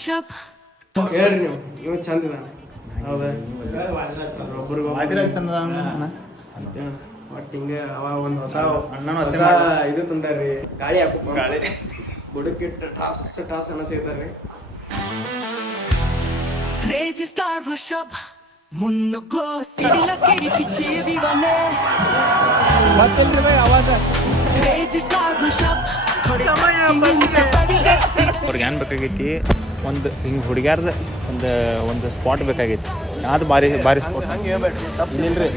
ಋಷಭ್ ಹೇಳ್ರಿ ನೀವು ಇವ ಚಂದ ಹೌದಾ. ಒಟ್ಟು ಹಿಂಗೆ ಅವ ಒಂದು ಹೊಸ ಅಣ್ಣನ ಹೊಸ ಇದು ತಂದಾರ್ರಿ. ಗಾಳಿ ಹಾಕು ಗಾಳಿ. ಬುಡಕ್ಕಿಟ್ಟು ಟಾಸ್ ಟಾಸ್ ಅನ್ನ ಸೇತಾರ್ರಿ ಕ್ರೇಜಿ ಸ್ಟಾರ್ ಋಷಭ್ ಮುನ್ನುಗ್ಗೋ ಸಿಡಿಲ ಕಿರಿಕಿ ಜೀವಿವನೇ ಕ್ರೇಜಿ ಸ್ಟಾರ್ ಋಷಭ್ ಅವ್ರಿಗೆ ಏನು ಬೇಕಾಗೈತಿ? ಒಂದು ಹಿಂಗೆ ಹುಡುಗ್ಯಾರ್ದ ಒಂದು ಒಂದು ಸ್ಪಾಟ್ ಬೇಕಾಗೈತಿ. ಅದು ಭಾರಿ ಭಾರಿ ಸ್ಪಾಟ್ ಇಲ್ಲಿಲ್ರಿ.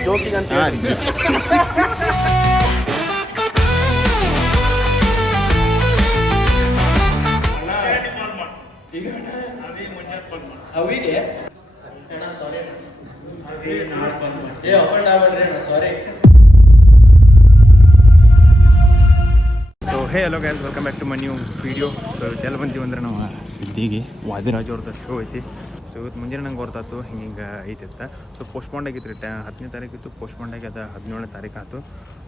ಅವಿಗೆ? ಸಾರಿ ಏ ಅಪ್ಪ sorry hey hello guys welcome back to my new video so ಎಲ್ಲ ಬಂದೀವಿ ಅಂದ್ರೆ ನಾವು ಸಿದ್ದಿಗೆ, ವಾದಿರಾಜ್ ಅವ್ರದ್ದು ಶೋ ಐತಿ. ಸೊ ಇವತ್ತು ಮುಂಜಾನೆ ನಂಗೆ ಗೊತ್ತಾಯ್ತು ಹಿಂಗೆ ಹಿಂಗೆ ಐತಿ ಅಂತ. ಸೊ ಪೋಸ್ಟ್ಪಾಂಡ್ ಆಗಿತ್ತು ರೀ ಟಾ ಹತ್ತನೇ ತಾರೀಕು ಇತ್ತು ಪೋಸ್ಟ್ಪಾಂಡ್ ಆಗಿ ಅದು ಹದಿನೇಳನೇ ತಾರೀಕು ಆಯ್ತು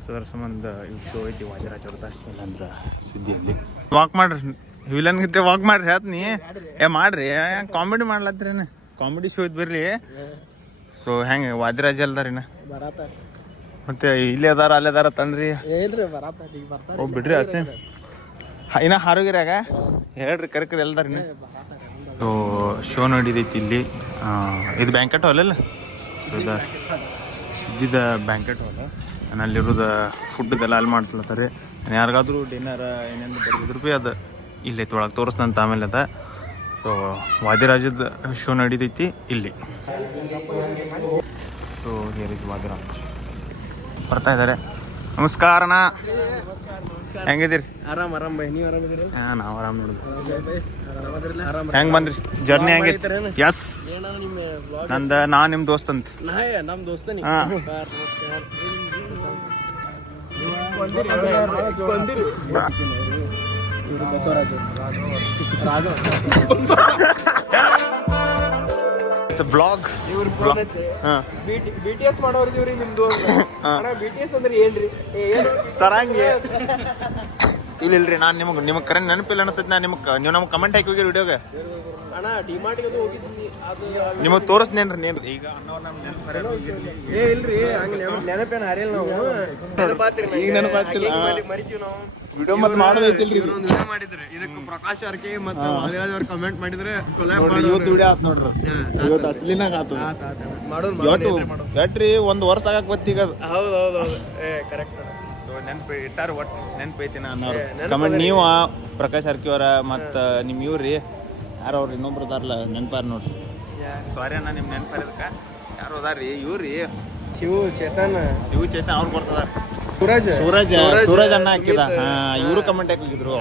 ಸೊ ಅದ್ರ ಸಂಬಂಧ ಇವ್ ಶೋ ಐತಿ, ವಾದಿರಾಜ್ ಅವ್ರದ್ದು, ಇಲ್ಲಾಂದ್ರೆ ಸಿದ್ದಿಯಲ್ಲಿ. ವಾಕ್ ಮಾಡ್ರಿ ವಿಲನ್ ವಾಕ್ ಮಾಡ್ರಿ ಹೇಳ್ತೀನಿ ಏ, ಮಾಡ್ರಿ ಕಾಮಿಡಿ ಮಾಡ್ಲತ್ತೀರೇನ? ಕಾಮಿಡಿ ಶೋ ಇದ್ದು ಬರಲಿ. ಸೊ ಹೆಂಗೆ, ವಾದಿರಾಜ್ ಅಲ್ದಾರಿನ ಮತ್ತೆ ಇಲ್ಲೇ ಅದಾರ ಅಲ್ಲೇ ಅದಾರ ತಂದ್ರಿ? ಏನ್ರಿ ಬರಾತ ಈಗ ಬರ್ತಾರೆ. ಹೋಗಿ ಬಿಡ್ರಿ ಅಸೆ ಇನ್ನ ಹಾರೋಗಿರಾಗ? ಹೇಳ್ರಿ ಕರೆ ಎಲ್ದಾರ ಸೊ ಶೋ ನಡೀತೈತಿ ಇಲ್ಲಿ. ಇದು ಬ್ಯಾಂಕೆಟ್ ಹಾಲ್ ಅಲ್ಲ? ಸೊ ಇದ ಸಿದ್ದಿದ ಬ್ಯಾಂಕೆಟ್ ಹಾಲ್ ನಾನು ಅಲ್ಲಿರೋದು ಫುಡ್ದೆಲ್ಲ ಅಲ್ಲಿ ಮಾಡಿಸ್ಲತ್ತಾರೆ ಯಾರಿಗಾದ್ರೂ ಡಿನ್ನರ್ ಏನೇನು ಬರ್ತಿದ್ರು ಭೀ ಅದು. ಇಲ್ಲೈತಿ ಒಳಗೆ ತೋರಿಸ್ದಂತ ಆಮೇಲೆ ಅದ. ಸೊ ವಾದಿರಾಜದ ಶೋ ನಡೀತೈತಿ ಇಲ್ಲಿ. ಸೊ ಹೇರಿದ್ದು ವಾದಿರಾಜ್. ಬರ್ತಾ ಇದ್ದಾರೆ. ನಮಸ್ಕಾರ ಹೆಂಗಿದ್ದೀರಿ? ಆರಾಮ್ ಆರಾಮ ಬೈ ನೀವು ಆರಾಮಿದ್ದೀರಿ? ಹಾ ನಾವು ಆರಾಮ್ ನೋಡಿ. ಆರಾಮದಿರಲ್ಲ ಆರಾಮ್ ಹೆಂಗ್ ಬಂದ್ರಿ? ಜರ್ನಿ ಹೆಂಗಿತ್ತು? ಎಸ್? ನಂದ ನಾ ನಿಮ್ ದೋಸ್ತ್ ಅಂತ ನಮ್ ದೋಸ್ತ ರಾಘವ್ ಇಟ್ಸ್ ಬ್ಲಾಗ್ ಇವ್ರ ಬಿ ಟಿ ಎಸ್ ಮಾಡೋರ್ದಿವ್ರಿ ನಿಮ್ದು. ಅಣ್ಣ ಬಿ ಟಿ ಎಸ್ ಅಂದ್ರೆ ಏನ್ರಿ? ಸರ್ ಹಂಗೆ. ಇಲ್ಲ ಇಲ್ರಿ ನಾನು ನಿಮಗೆ ನಿಮಗೆ ಕರೆ ನೆನಪಿಲ್ಲ ಅನ್ಸತ್ ನಾ ನಿಮಗೆ ನೀವು ನಮ್ಗೆ ಕಮೆಂಟ್ ಹಾಕಿ ಹೋಗಿರಿ ವಿಡಿಯೋಗೆ ಅಣ್ಣ ಡಿಮಾರ್ಟ್ಗೆ ಅದು ಹೋಗಿದ್ದೀನಿ ಅದು ನಿಮಗೆ ತೋರಿಸ್ನೇನ್ರಿ ನೀನು ಈಗ ಅನ್ನೋರು ನಮ್ಮ ನೆನಪು ಏ ಇಲ್ರಿ ಹಂಗೆ ನೆನಪೇನು ಹರಿಯಲ್ಲ ನಾವು. ನೆನಪಾತ್ರಿ ಈಗ ನೆನಪಾತಿಲ್ಲ. ಮರಿತೀವಿ ನಾವು. ವಿಡಿಯೋ ಮತ್ತೆ ಮಾಡೋದೈತಿಲ್ರಿ ಇವ್ರೊಂದು ವಿಡಿಯೋ ಮಾಡಿದ್ರೆ. ಇದಕ್ಕೆ ಪ್ರಕಾಶ್ ಅರ್ಕೆ ಮತ್ತೆ ಮಹಾರಾಜ್ ಅವ್ರು ಕಮೆಂಟ್ ಮಾಡಿದ್ರೆ ಕೊಲಾಬ್ ಮಾಡಿ ಇವತ್ತು ವಿಡಿಯೋ ಆತ್ ನೋಡ್ರಿ. ಇವತ್ತು ಅಸಲಿನಾಗ ಆತು ಮಾಡೋದು ಮಾಡೋಣ ಎಟ್ರಿ ಒಂದು ವರ್ಷ ಆಗಕ್ಕೆ ಗೊತ್ತೀಗ ಅದು. ಹೌದು ಹೌದು ಹೌದು ಏ ಕರೆಕ್ಟ್ ನೆನಪು ಇಟ್ಟಾರ ಒಟ್ಟು ನೆನಪೈತಿ ನಾನು ಕಮೆಂಟ್ ನೀವು ಪ್ರಕಾಶ್ ಅರ್ಕಿ ಅವರ ಮತ್ತ ನಿಮ್ಮ ಇವ್ರಿ ಯಾರು ಅವ್ರು ಇನ್ನೊಬ್ರು ಅದಾರಲ್ಲ ನೆನ್ಪಾರ ನೋಡ್ರಿ. ಸಾರಿ ಅಣ್ಣ ನಿಮ್ ನೆನ್ಪಾರ ಇದಕ್ಕ ಯಾರು ಅದಾರ್ರಿ ಇವ್ರಿ ಶಿವ ಚೇತನ್. ಶಿವ ಚೇತನ್ ಅವ್ರು ಬರ್ತದಾರ ಸೂರಜ್. ಸೂರಜ್ ಸೂರಜ್ ಅನ್ನ ಹಾಕಿದ. ಇವರು ಕಮೆಂಟ್ ಹಾಕಿದ್ರು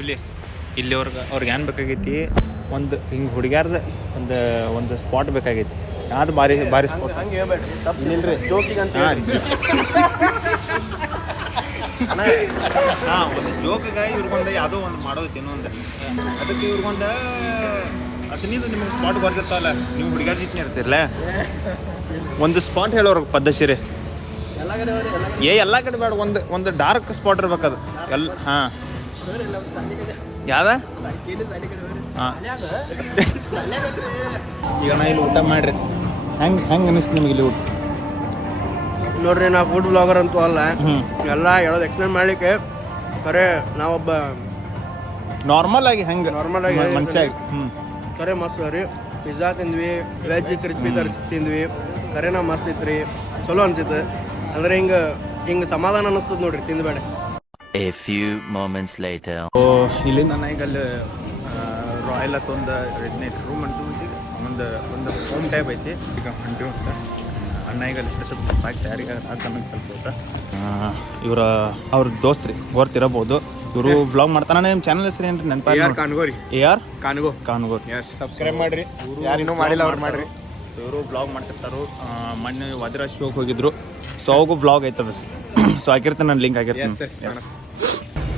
ಇಲ್ಲಿ ಇಲ್ಲಿ ಅವ್ರಿಗೆ ಅವ್ರಿಗೆ ಏನ್ ಬೇಕಾಗೈತಿ? ಒಂದು ಹಿಂಗೆ ಹುಡುಗ್ಯಾರ್ದ ಒಂದು ಒಂದು ಸ್ಪಾಟ್ ಬೇಕಾಗೈತಿ. ಅದು ಭಾರಿ ಭಾರಿ ಸ್ಪಾಟ್ ಅಂತ ಹಾ. ಒಂದು ಜೋಕ್ಗೆ ಇವ್ರಿಗೊಂದು ಯಾವುದೋ ಒಂದು ಮಾಡೋದು ಇನ್ನೊಂದು. ಅದಕ್ಕೆ ಇವ್ರಿಗೊಂದು ಅದನ್ನಿಂದ ನಿಮ್ಗೆ ಸ್ಪಾಟ್ ಬರ್ತಿರ್ತಾವಲ್ಲ ನೀವು ಹುಡುಗಾರ ಜೀತ್ನೇ ಇರ್ತಿರ್ಲ? ಒಂದು ಸ್ಪಾಟ್ ಹೇಳೋರು ಪದ್ಧತಿ ರೀ. ಏ ಎಲ್ಲ ಕಡೆ ಬೇಡ ಒಂದು ಒಂದು ಡಾರ್ಕ್ ಸ್ಪಾಟ್ ಇರ್ಬೇಕದು ಎಲ್ಲ ಹಾಂ. ಯಾವ್ದ? ಹಾಂ. ಈಗ ನಾ ಇಲ್ಲಿ ಊಟ ಮಾಡ್ರಿ. ಹೆಂಗೆ ಹೆಂಗೆ ಅನಿಸ್ತು ನಿಮ್ಗೆ ಇಲ್ಲಿ ಊಟ? ನೋಡ್ರಿ ನಾ ಫುಡ್ ಬ್ಲಾಗರ್ ಅಂತೂ ಅಲ್ಲ. ಎಲ್ಲ ಹೇಳೋದು ಎಕ್ಸ್ಪ್ಲೇನ್ ಮಾಡ್ಲಿಕ್ಕೆ. ಖರೆ ನಾವೊಬ್ಬ ನಾರ್ಮಲ್ ಆಗಿ ಹೆಂಗೆ? ನಾರ್ಮಲ್ ಆಗಿ ಮನುಷ್ಯ ಕರೆ. ಖರೆ ಮಸ್ತ್ ರೀ. ಪಿಜ್ಜಾ ತಿಂದ್ವಿ ವೆಜ್ ಕ್ರಿಸ್ಪಿ ತರಿಸಿ ತಿಂದ್ವಿ. ಕರೆ ನಾವು ಮಸ್ತ್ ಇತ್ತು ರೀ ಚಲೋ ಅನ್ಸಿತ್ತು. ಅಂದ್ರೆ ಹಿಂಗ ಹಿಂಗ ಸಮಾಧಾನ ಅನಿಸ್ತದ ನೋಡ್ರಿ ತಿಂದ್ಬೇಡ. A few moments later. ಓ ಇಲ್ಲಿಂದ ನಾನು ಈಗ ಅಲ್ಲಿ ರಾಯಲ್ ಅಥವಾ ಒಂದು ಹದಿನೈದು ರೂಮ್ ಅಂತ ಒಂದು ಒಂದು ಹೋಮ್ ಟೈಪ್ ಐತಿ. ಈಗ ಹೊಂಟಿವಿ ಅಂತ ಅಣ್ಣ ಈಗ ಅಲ್ಲಿ ಸ್ವಲ್ಪ ಹಾಕಿ ಸ್ವಲ್ಪ ಊಟ. ಇವರ ಅವ್ರ ದೋಸ್ತ್ರಿ ಗೊತ್ತಿರಬಹುದು ಇವರು ಬ್ಲಾಗ್ ಮಾಡ್ತಾನೆ. ನಿಮ್ಮ ಚಾನಲ್ ಹೆಸರು ಏನ್ರಿ ನೆನಪ ಕಾನ್ಗೋರಿ. A R? ಕಾನ್ಗೋ. ಕಾನ್ಗೋರ್. ಸಬ್ಸ್ಕ್ರೈಬ್ ಮಾಡ್ರಿ. ಯಾರಿನ್ನೂ ಮಾಡಿಲ್ಲ ಅವ್ರು ಮಾಡ್ರಿ. ಇವರು ಬ್ಲಾಗ್ ಮಾಡ್ತಿರ್ತಾರೋ. ಮೊನ್ನೆ ಶೋಗೆ ಹೋಗಿದ್ರು. ಸೊ ಅವಾಗ ಬ್ಲಾಗ್ ಐತದ ಸೊ ಹಾಕಿರ್ತೀನಿ ನಾನು ಲಿಂಕ್ ಹಾಕಿರ್ತೀನಿ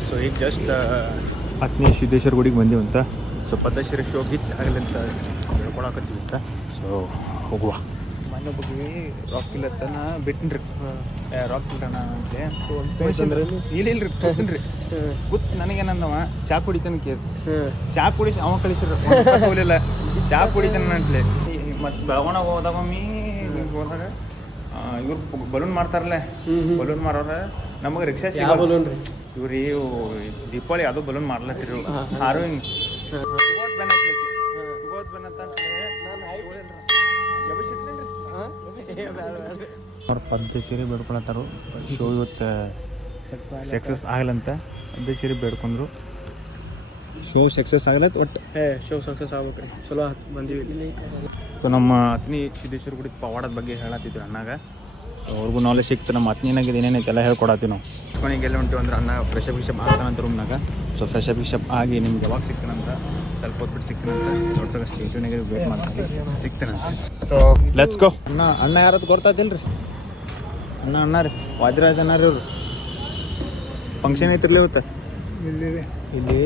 ಸೊ ಈಗ ಜಸ್ಟ್ ಹತ್ತನೇ ಸಿದ್ದೇಶ್ವರ ಗುಡಿಗೆ ಬಂದೀವಿ ಅಂತ. ಸೊ ಪದ್ಮಶ್ರೀ ಶೋಗಿತ್ತು ಆಗಲಿ ಅಂತ ಹೇಳ್ಕೊಳಕತ್ತೀವಿ ಅಂತ. ಸೊ ಹೋಗುವ. ಇನ್ನೊಬ್ಬಗೆ ರಾಕ್ ಇಲ್ಲತ್ತನ ಬಿಟ್ಟಿನ್ರಿ ರಾಕ್ ಇಲ್ಲಣ್ಣ ಅಂತ. ಇಲ್ಲ ಇಲ್ರಿ ಗೊತ್ತೇನ್ರಿ ಗೊತ್ತು ನನಗೇನಂದವ ಚಾ ಕುಡಿತಾನ ಕೇಳಿ. ಚಾ ಕುಡಿಸಿ ಅವ ಕಳಿಸ್ರಿ. ಹೋಲಿಲ್ಲ ಚಾ ಕುಡಿತಾನ ಅಂತಲೇ. ಮತ್ತೆ ಬೆಳಗೋಣ ಹೋದಾಗ ಮಮ್ಮಿ ಹೋದಾಗ. ಇವ್ರು ಬಲೂನ್ ಹ್ಮ್. ಬಲೂನ್ ಮಾರೋರ. ನಮಗೆ ರಿಕ್ಷಾ ಯಾವ ಸಿಗಲ್ಲ. ಬಲೂನ್ ರೀ? ಇವ್ರು ಇವು ದೀಪಾವಳಿ ಯಾವುದೋ ಬಲೂನ್ ಮಾರ್ಲತ್ತಿರಿ ಹಾರು ಹಿಂಗೆ ಅವ್ರ ಪದ್ಧ ಸೀರೆ ಬೇಡ್ಕೊಳತ್ತಾರು. ಶೋ ಇವತ್ತು ಸಕ್ಸಸ್ ಆಗಲಂತ. ಪದ್ಧ ಸೀರೆ ಬೇಡ್ಕೊಂಡ್ರು. ಶೋ ಸಕ್ಸಸ್ ಆಗಲತ್ ಒಟ್ಟು ಏ ಶೋ ಸಕ್ಸಸ್ ಆಗ್ಬೇಕ್ರಿ. ಚಲೋ ಬಂದೀವಿ ಸೊ ನಮ್ಮ ಅತ್ನಿ ಸಿದ್ದೇಶ್ವರ ಗುಡಿ ಪವಾಡದ ಬಗ್ಗೆ ಹೇಳತ್ತಿದ್ರು ಅಣ್ಣಾಗ. ಅವ್ರಿಗೂ ನಾಲೆಜ್ ಸಿಕ್ತು ನಮ್ಮ ಅತ್ನಿನಾಗ ಏನೇನೈತೆ ಎಲ್ಲ ಹೇಳ್ಕೊಡತ್ತೀವಿ ನಾವು. ಮನೆಗೆ ಎಲ್ಲ ಉಂಟು ಅಂದ್ರೆ ಅಣ್ಣ ಫ್ರೆಶ್ ಅಪ್ ಗಿಶಪ್ ಆಗ್ತಾನಂತ ರೂಮ್ನಾಗ ಸೊ ಫ್ರೆಶ್ ಅಪ್ ಗಿಶಪ್ ಆಗಿ ನಿಮ್ಗೆ ಯಾವಾಗ ಸಿಕ್ತಾನಂತ ಸ್ವಲ್ಪ ಹೊತ್ಬಿಟ್ಟು ಸಿಕ್ತಾನಂತ ದೊಡ್ಡ ಸ್ಟೇಟ್ಯೂನಾಗೆ ವೇಟ್ ಮಾಡ್ತೀವಿ ಸಿಕ್ತಾನಂತ ಸೊ ಲೆಟ್ಸ್ ಗೋ ಅಣ್ಣ ಅಣ್ಣ ಯಾರದು ಗೊತ್ತಾತಿಲ್ರಿ ಅಣ್ಣ ಅಣ್ಣ ರೀ ವಾದಿರಾಜ್ ಅಣ್ಣ ರೀ ಇವ್ರು. ಫಂಕ್ಷನ್ ಐತಿರ್ಲಿ ಇವತ್ತು? ಇಲ್ಲಿ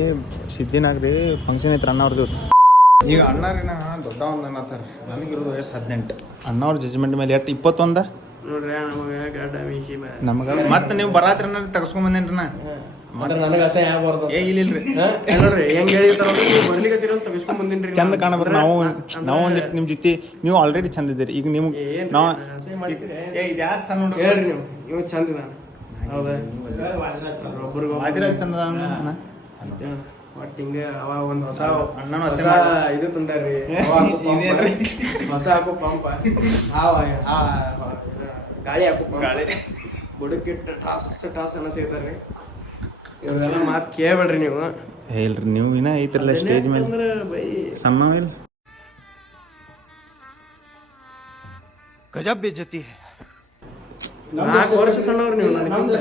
ಸಿದ್ದಿನಾಗ ರೀ ಫಂಕ್ಷನ್ ಐತ್ರಿ ಅಣ್ಣ ಅವ್ರದ್ದು ಈಗ ಅಣ್ಣರಿನ ದೊಡ್ಡ ಒಂದು ಅನ್ನತ್ತಾರ ನನಗಿರೋ ವಯಸ್ಸು ಹದಿನೆಂಟು. ಅಣ್ಣವ್ರ ಜಜ್ಮೆಂಟ್ ಮೇಲೆ ಎಷ್ಟು ಇಪ್ಪತ್ತೊಂದ? ನೋಡ್ರಿ ನಮಗೆ ಗಡ್ಡ ಮೀಸಿ ಬ- ನಮಗೆ? ಮತ್ತೆ ನೀವು ಬರಾತ್ರಿ ತಗಸ್ಕೊಂಡ್ ಬಂದೇನ್ರಿ ನಾ? ಮತ್ತೆ ನನಗೆ ಅಸಹ್ಯ ಆಗ್ಬಾರ್ದು. ಏ ಇಲ್ಲಿಲ್ರಿ ರೀ ನೋಡ್ರಿ ಹೆಂಗ್ ಹೇಳಿರ್ತಾರ ತಗಿಸ್ಕೊಂಡ್ ಬಂದಿನ್ರಿ ಚಂದ ಕಾಣಬ್ರಿ ನಾವು ನಾವು ಒಂದಿಟ್ಟು ನಿಮ್ಮ ಜೊತೆ ನೀವು ಆಲ್ರೆಡಿ ಚಂದ ಇದ್ದೀರಿ. ಈಗ ನಿಮ್ಗೆ ನಾವು ಏ? ಇದು ಯಾಕೆ ಸಣ್ಣ ಹುಡುಗ? ಹೇಳ್ರಿ ನೀವು. ಇವ್ ಚಂದ ಹೌದಾ? ವಾದಿರಾಜ್? ಒಟ್ಟು ಹಿಂಗೆ ಅವ ಒಂದು ಹೊಸ ಅಣ್ಣನ ಹೊಸ ಇದು ತಂದಾರ್ರಿ? ಹೊಸ ಹಾಕೋ ಪಂಪ. ಆ ಗಾಳಿ ಹಾಕೋ ಪಂಪ ಗಾಳಿ. ಬುಡಕ್ಕಿಟ್ಟು ಟಾಸ್ ಟಾಸ್ ಅನ್ನ ಸೇತಾರ್ರಿ ಇವ್ರೆಲ್ಲ ಮಾತು ಕೇಳ್ಬೇಡ್ರಿ ನೀವು. ಹೇಳ್ರಿ ನೀವು ಇನ್ನ ಐತ್ರಲ್ಲ ಸ್ಟೇಜ್ ಮೇಲೆ. ಅಂದ್ರೆ ಬೈ. ಸಮ್ಮ ಇಲ್ಲ. ಗಜಬ್ ಬೇಜತಿ ನಾಲ್ಕು ವರ್ಷ ಸಣ್ಣವ್ರು ನೀವು ನನಗಿಂತ.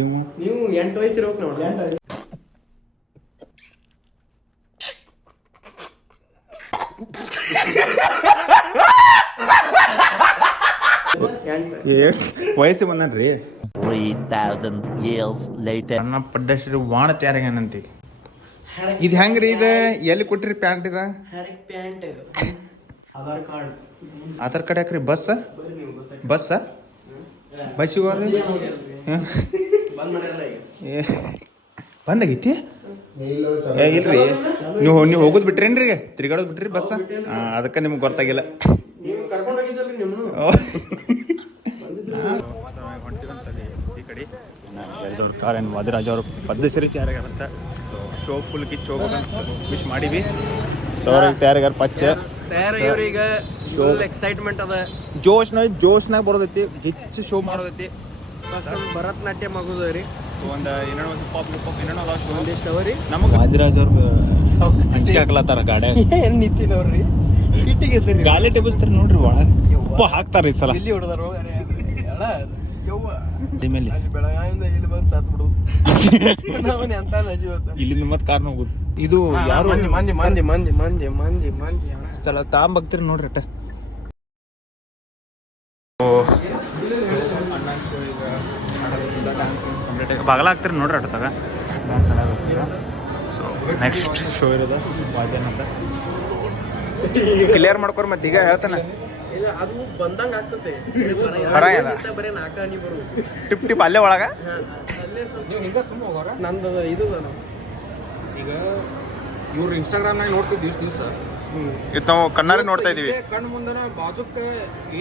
ಇವು ನೀವು ಎಂಟು ವಯಸ್ಸು ಇರ್ಬೇಕು ನಾವು ಎಂಟು ಏ ವಯಸ್ಸು ಬಂದನ್ರಿ 3,000 years later. ನನ್ನ ಪಡ್ಡಶ್ರೀ ವಾಣ ತಯಾರಾಗ್ಯಾನಂತಿ ಇದು ಹೆಂಗ್ರಿ ಇದು? ಎಲ್ಲಿ ಕೊಟ್ರಿ ಪ್ಯಾಂಟ್ ಇದ? Pant Aadhaar card. Aadhaar card ಯಾಕ್ರಿ? ಬಸ್? ಬಸ್? ಬಸ್ ಬಂದ್ ಈಗ ಏ ಬಂದಾಗೈತಿ? ಇಲ್ರಿ. ನೀವು ನೀವು ಹೋಗೋದು ಬಿಟ್ರೇನ್ರಿ? ತಿರ್ಗಾಡೋದು ಬಿಟ್ರಿ ಬಸ್? ಅದಕ್ಕೆ ನಿಮ್ಗೆ ಗೊತ್ತಾಗಿಲ್ಲ ನೀವು ಕರ್ಕೊಂಡು ಹೋಗಿದ್ದಲ್ರಿ ನಿಮ್ಮನ್ನು ಈ ಕಡೆ ಎಲ್ದವ್ರ ಕಾರ್ ಏನು ವಾದಿರಾಜ್ ಅವರು ಪದ್ದ ಸರಿ ತಯಾರಾಗ್ಯಾರಂತ ಸೊ ಶೋ ಫುಲ್ ಕಿಚ್ ಹೋಗೋದಂತ ವಿಶ್ ಮಾಡೀವಿ ಸೊ ಅವ್ರಿಗೆ ತಯಾರಾಗ್ಯಾರ ಪಚ್ಚ. ಈಗ ಫುಲ್ ಎಕ್ಸೈಟ್ಮೆಂಟ್ ಅದ. ಜೋಶ್ನಾಗ ಜೋಶ್ನಾಗ ಬರೋದೈತಿ. ಹೆಚ್ಚು ಶೋ ಮಾಡೋದೈತಿ. ಭರತನಾಟ್ಯ ಆಗೋದವ್ರಿ ಒಂದು ಏನೋ ಒಂದು ಪಾಪ್ ಪಾಪ್ ಏನೋ ಅದಾವ ಶೋ ಒಂದಿಷ್ಟು ರೀ. ನಮಗೆ ವಾದಿರಾಜ್ ಅವ್ರು ಹಂಚಿಕೆ ಹಾಕ್ಲತ್ತಾರ ಗಾಡಿ. ಏನ್ ನಿಂತಿನವ್ರಿ ಇದ್ದೀರಿ ಗಾಲಿ ಟೆಬಸ್ತಾರ ನೋಡ್ರಿ ಒಳಗೆ. ಉಪ್ಪ ಹಾಕ್ತಾರ ಈ ಸಲ. ಇಲ್ಲಿ ಹೊಡೆದಾರ ಅಲ್ಲ ಮೇಲೆ. ಇಲ್ಲಿ ಬಂದು ಸತ್ ಎಂತ ಇಲ್ಲಿಂದ ಮತ್ತೆ ಕಾರ್ ಹೋಗುದು ಇದು ಯಾರು? ಮಂದಿ ಮಂದಿ ಮಂದಿ ಮಂದಿ ಮಂದಿ ಮಂದಿ ಮಂದಿ. ಸ್ಥಳ ತಾಂಬಗ್ತೀರಿ ನೋಡ್ರಿ ಅಟ್ಟ. ಬಾಗಲ ಹಾಕ್ತೀರಿ ನೋಡ್ರಿ ಅಟ್ಟ ತಗ. ಸೊ ನೆಕ್ಸ್ಟ್ ಶೋ ಇರೋದು. ಕ್ಲಿಯರ್ ಮಾಡ್ಕೊರ್ ಮತ್ತೆ ಈಗ ಹೇಳ್ತಾನೆ. ಇಲ್ಲ ಅದು ಬಂದಂಗ ಆಗ್ತತೆ ಬರೇ ಇಲ್ಲ. ಬರೀ ನಾಲ್ಕ ನೀ ಬರು ಟಿಪ್ ಟಿಪ್ ಅಲ್ಲೇ ಒಳಗ? ನಂದು ಇದು. ಈಗ ಇವ್ರು ಇನ್ಸ್ಟಾಗ್ರಾಮ್ನಾಗ ನೋಡ್ತಿದ್ವಿ ಇಷ್ಟು ದಿವಸ. ಇದು ನಾವು ಕಣ್ಣಾರೆ ನೋಡ್ತಾ ಇದೀವಿ. ಕಣ್ಣು ಮುಂದನ ಬಾಜುಕ್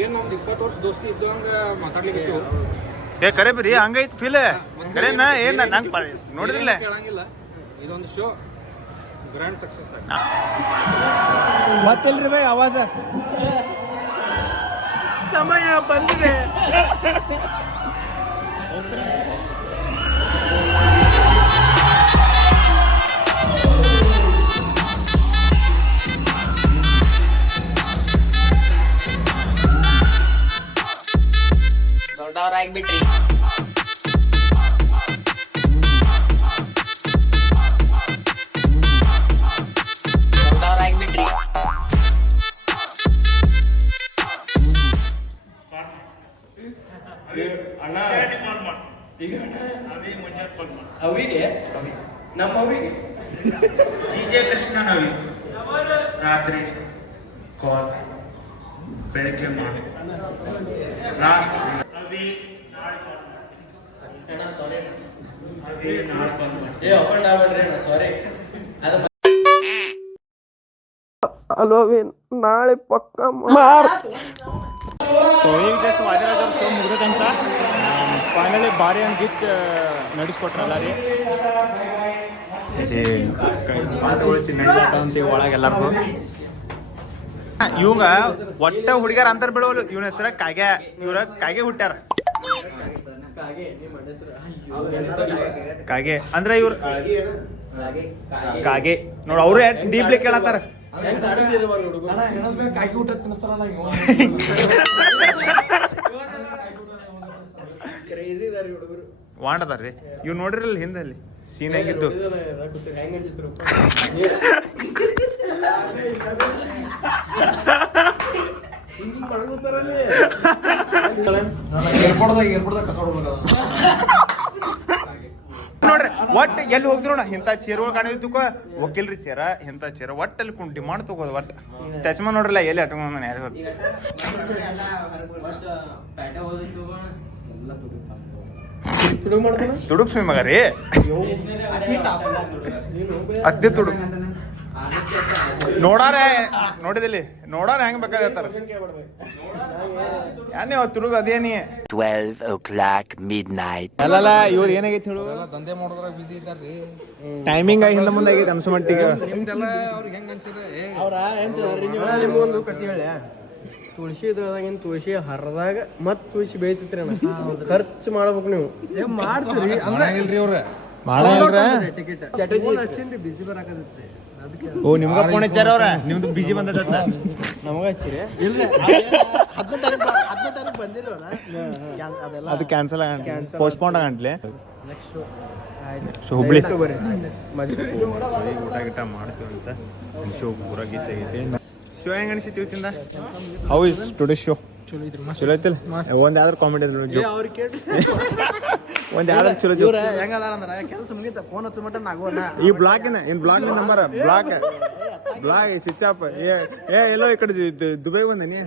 ಏನ್ ನಮ್ದು ಇಪ್ಪತ್ತು ವರ್ಷ ದೋಸ್ತಿ ಇದ್ದಂಗ ಮಾತಾಡ್ಲಿಕ್ಕೆ ಏ ಕರೆ ಬಿರಿ ಹಂಗೈತಿ ಫೀಲ್. ಕರೆನ ಏನ್ ನಂಗೆ ಪ ನೋಡಿದ್ರಲ್ಲ. ಕೇಳಂಗಿಲ್ಲ. ಇದೊಂದು ಶೋ ಗ್ರ್ಯಾಂಡ್ ಸಕ್ಸಸ್ ಆಗಿ ಮತ್ತಿಲ್ರಿ ಬೈ ಆವಾಜ? ಸಮಯ ಬಂದಿದೆ. ಈಗ ಅವಿಗೆ? ನಮ್ಮ ಅವಿಗೆ? ಬೆಳಗ್ಗೆ ಏ ಅಪಾಯಿಂಟ್ ಆಗ್ಬೇಡ್ರಿ ಸಾರಿ ಅದು ಹಲೋ ನಾಳೆ ಪಕ್ಕ ಮಾರ್ ಫೈನಲಿ ಭಾರಿ ಹಂಗೆ ಗಿಚ್ ನಡೆಸ್ಕೊಟ್ರಲ್ಲ ರೀ? ಒಳಗೆ ಎಲ್ಲರಿಗೂ. ಇವಂಗ ಒಟ್ಟ ಹುಡುಗರ ಅಂತರ್ ಬೆಳವಲು ಇವನ ಹೆಸರ ಕಾಗೆ. ಇವ್ರ ಕಾಗೆ ಹುಟ್ಟ್ಯಾರ. ಕಾಗೆ. ಅಂದ್ರೆ ಇವ್ರ ಕಾಗೆ. ನೋಡ ಅವ್ರು ಡೀಪ್ಲಿ ಕೇಳತ್ತಾರ? ಕಾಗೆ ಹುಟ್ಟ ತಿನ್ನಿಸ್ತಾರಲ್ಲ ಇವ ರೀ. ಇವ್ ನೋಡ್ರಿಲ್ಲ ಹಿಂದೆ ಅಲ್ಲಿ ಸೀನ್ ಹೊಡ್ಬೇಕು ನೋಡ್ರಿ ಒಟ್ ಎಲ್ಲಿ ಹೋಗಿದ್ರು ಇಂಥ ಚೇರ್ಗಳು ಕಾಣಿದ್ದಕ್ಕ ಒಕ್ಕಿಲ್ರಿ ಚೇರ ಇಂಥ ಚೇರ ಒಟ್ಟು ಅಲ್ಲಿ ಕುಂಟಿ ಮಾಡಿ ತಗೋದು ಒಟ್ಟು ಚಶ್ಮಾ ನೋಡ್ರಲ್ಲ ಎಲ್ಲಿ ಅಟ್ಕೊಂಡ್ ಯಾರು ತುಡುಗ್ ಮಾಡ್ತಾನ ತುಡುಕ್ ಸುಮ್ಮಿ ಮಗ ರೀ. ಅದೇ ತುಡುಕ್ ನೋಡಾರೆ ನೋಡಿದಿಲ್ಲಿ? ನೋಡಾರ ಹೆಂಗ್ ಬೇಕಾಗತ್ತಾರ ಯಾನೇ ತುಡುಗ್ ಅದೇನಿ 12 ಮಿಡ್ ನೈಟ್ ಅಲ್ಲಲ್ಲ ಇವ್ರು ಏನಾಗೈತಿ ಹೇಳು? ದಂಧೆ ಮಾಡೋದ್ರಾಗ ಬಿಸಿ ಇದ್ದಾರ್ರಿ. ಟೈಮಿಂಗ್ ಹಿಂದ ಮುಂದೆ ಆಗೈತೆ ಅನ್ಸೋ ಮಟ್ಟಿಗೆ. ನಿಮ್ದೆಲ್ಲ ಅವ್ರಿಗೆ ಹೆಂಗ್ ಅನ್ಸಿದೆ? ಅವರ ಎಂತ ಕತಿ ಹೇಳ. ತುಳಸಿ ಇದಾಗಿನ ತುಳಸಿ ಹರದಾಗ ಮತ್ ತುಳಸಿ ಬೇಯ್ತೈತ್ರಿ ಅಣ್ಣ. ಖರ್ಚು ಮಾಡ್ಬೇಕು ನೀವು. ಮಾಡ್ತೀರಿ. ಅಂದ್ರೆ ಇಲ್ರಿ ಅವ್ರ. ಓ ನಿಮ್ಗ ಫೋನ್ ಹಚ್ಚಾರ ಅವ್ರ? ನಿಮ್ದು ಬಿಜಿ ಬಂದದ ನಮಗ ಹಚ್ಚಿರಿ. ಹತ್ತನೇ ತಾರೀಕು ಹತ್ತನೇ ತಾರೀಕು ಬಂದಿಲ್ಲ ಅದೆಲ್ಲ ಅದು ಕ್ಯಾನ್ಸಲ್ ಸೊ ಹುಬ್ಳಿ. ಊಟ ಗಿಟ್ಟ ಮಾಡ್ತೀವಿ ಅಂತ ಶೋ ಪೂರ ಗೀಚಾಗೈತಿ ಶೋ ಹೆಂಗ್ ಅನಿಸಿತ್ತು ಇವತ್ತಿಂದ? ಹೌ ಇಸ್ ಟುಡೇ ಶೋ ಚಲೋ ಐತ್ರಿ ಚಲೋ ಐತಿಲ್ಲ? ಒಂದ್ ಯಾವ್ದಾರು ಕಾಮಿಡಿ ಒಂದ್ ಯಾವ್ದಾರು ಚಲೋ ಇವ್ರ ಹೆಂಗ ಅದಾರ ಅಂದ್ರ ಕೆಲಸ ಮುಗಿತ ಫೋನ್ ಹಚ್ಚ ಮಟ್ಟ ನಾಗೋಣ ಈ ಬ್ಲಾಕ್ ಏನ in block number block block switch off ಏ ಏ ಎಲ್ಲೋ ಈ ಕಡೆ ದುಬೈ ದುಬೈ ಬಂದನಿ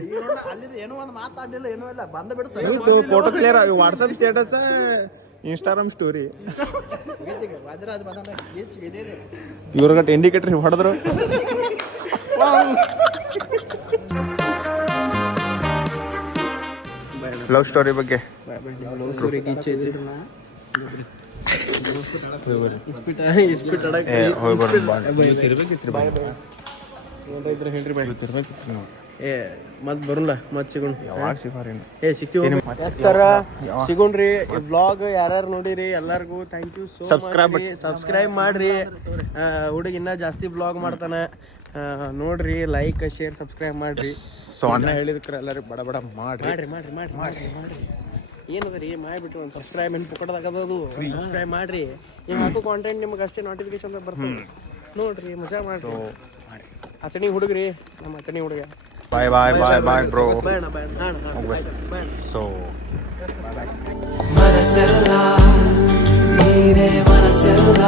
ಅಲ್ಲಿ ಏನೋ ಒಂದು ಮಾತಾಡ್ಲಿಲ್ಲ ಏನೋ ಇಲ್ಲ ಬಂದ ಬಿಡ್ತಾರೆ photo clear WhatsApp status Instagram story Vadiraj ಬಂದ ಇವ್ರಗಟ್ ಇಂಡಿಕೇಟರ್ ಹೊಡೆದ್ರು. ಲವ್ ಸ್ಟೋರಿ ಬಗ್ಗೆ. ಏ ಮತ್ ಬರುಲ್ಲ ಮತ್ ಸಿಗೋಣ. ಏ ಸಿಗ್ತೀವಿ? ಸರ ಸಿಗೋಣ್ರಿ ವ್ಲಾಗ್ ಯಾರ್ಯಾರು ನೋಡಿರಿ ಎಲ್ಲಾರ್ಗೂ ಥ್ಯಾಂಕ್ ಯು ಸೋ ಸಬ್ಸ್ಕ್ರೈಬ್ ಮಾಡ್ರಿ. ಹುಡುಗ ಇನ್ನ ಜಾಸ್ತಿ ಬ್ಲಾಗ್ ಮಾಡ್ತಾನೆ. ನೋಡ್ರಿ ಲೈಕ್ ಶೇರ್ ಸಬ್ಸ್ಕ್ರೈಬ್ ಮಾಡ್ರಿ. ಸೊ ಅಣ್ಣ. ಹೇಳಿದಕ್ಕೆ ಎಲ್ಲರೂ ಬಡ ಬಡ ಮಾಡ್ರಿ. ಮಾಡ್ರಿ ಮಾಡ್ರಿ ಮಾಡ್ರಿ ಮಾಡ್ರಿ ಮಾಡ್ರಿ. ಏನದ ರೀ ಮಾಡಿಬಿಟ್ಟು ಒಂದು ಸಬ್ಸ್ಕ್ರೈಬ್ ಏನು ಪುಕ್ಕಡದಾಗದು ಸಬ್ಸ್ಕ್ರೈಬ್ ಮಾಡ್ರಿ. ಈಗ ಹಾಕೋ ಕಾಂಟೆಂಟ್ ನಿಮ್ಗೆ ಅಷ್ಟೇ ನೋಟಿಫಿಕೇಶನ್ ಬರ್ತದೆ. ನೋಡ್ರಿ ಮಜಾ ಮಾಡ್ರಿ. ಅತಣಿ ಹುಡುಗ್ರಿ ನಮ್ಮ ಅತಣಿ ಹುಡುಗ. ಬಾಯ್ ಬಾಯ್ ಬಾಯ್ ಬಾಯ್ ಬ್ರೋ ಸೊ ಮನಸ್ಸೆಲ್ಲ ನೀನೇ ಮನಸ್ಸೆಲ್ಲ.